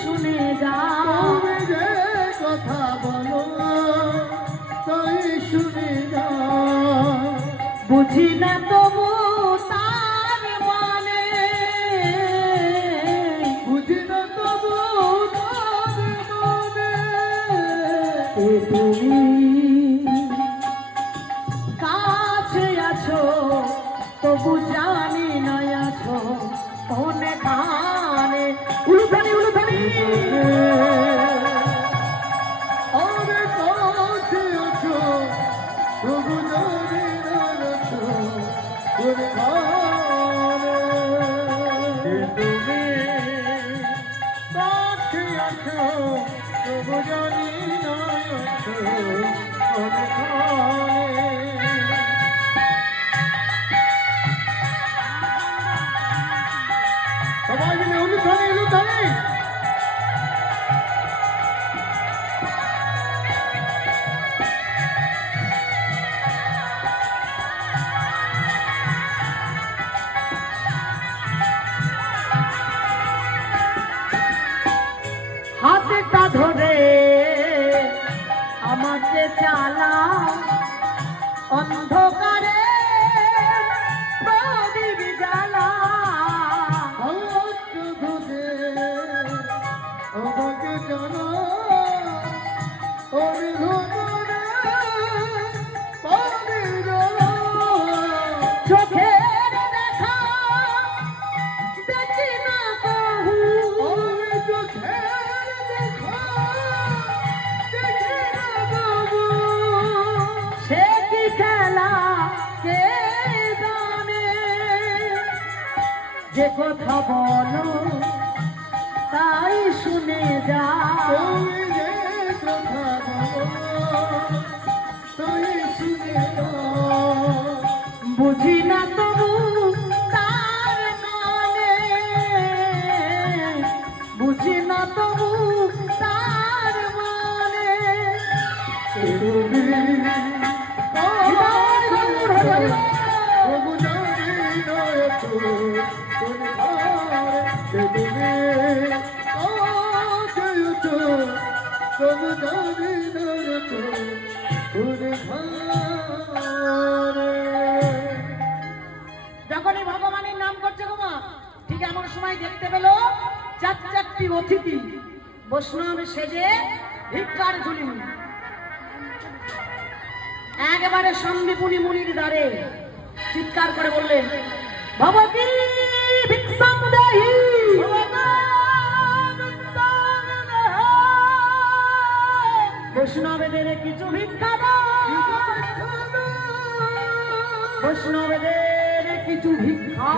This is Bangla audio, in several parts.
শুনে যাও যে কথা বলো তাই শুনে যাও। বুঝি না তবু তার মানে বুঝি না তবু তার মানে তুমি সবাই মিলে অনুষ্ঠানে অনুষ্ঠানে চালা অন্ধকারে প্রদীপ জ্বালা। আমাকে জানা। অন্ধকারে যে কথা বলো তাই শুনে যা তুমি যে কথা বলো, তুই শুনে যাও। বুঝি না যখনই ভগবানের নাম করছে গো মা, ঠিক এমন সময় দেখতে পেল চার চারটি অতিথি। বৈষ্ণব সেজে ভিক্ষার ঝুলি। একেবারে সন্দীপুনি মুনির দ্বারে চিৎকার করে বললেন বৈষ্ণবেদের কিছু ভিক্ষা বৈষ্ণবেদের কিছু ভিক্ষা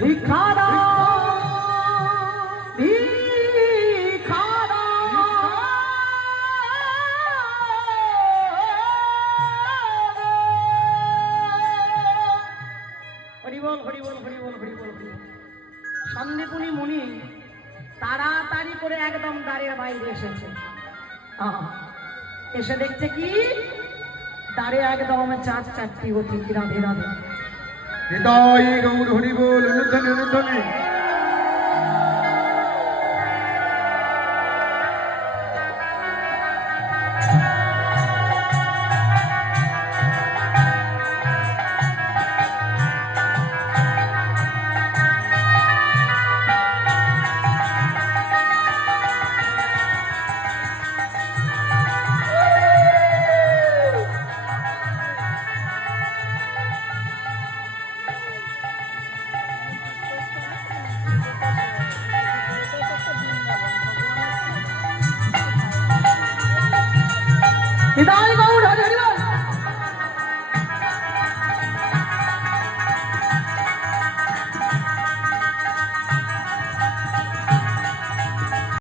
ভিক্ষা হরিবল হরিবল হরিবল হরিবল হরিবল সন্দীপুনি মুনি তাড়াতাড়ি করে একদম দ্বারের বাইরে এসেছে। এসে দেখছে কি? দ্বারে একদম চার চারটি অতিথি রাধে রাধে। হৃদয় গৌর হরি বল অনুধ্বনি। হৃদয়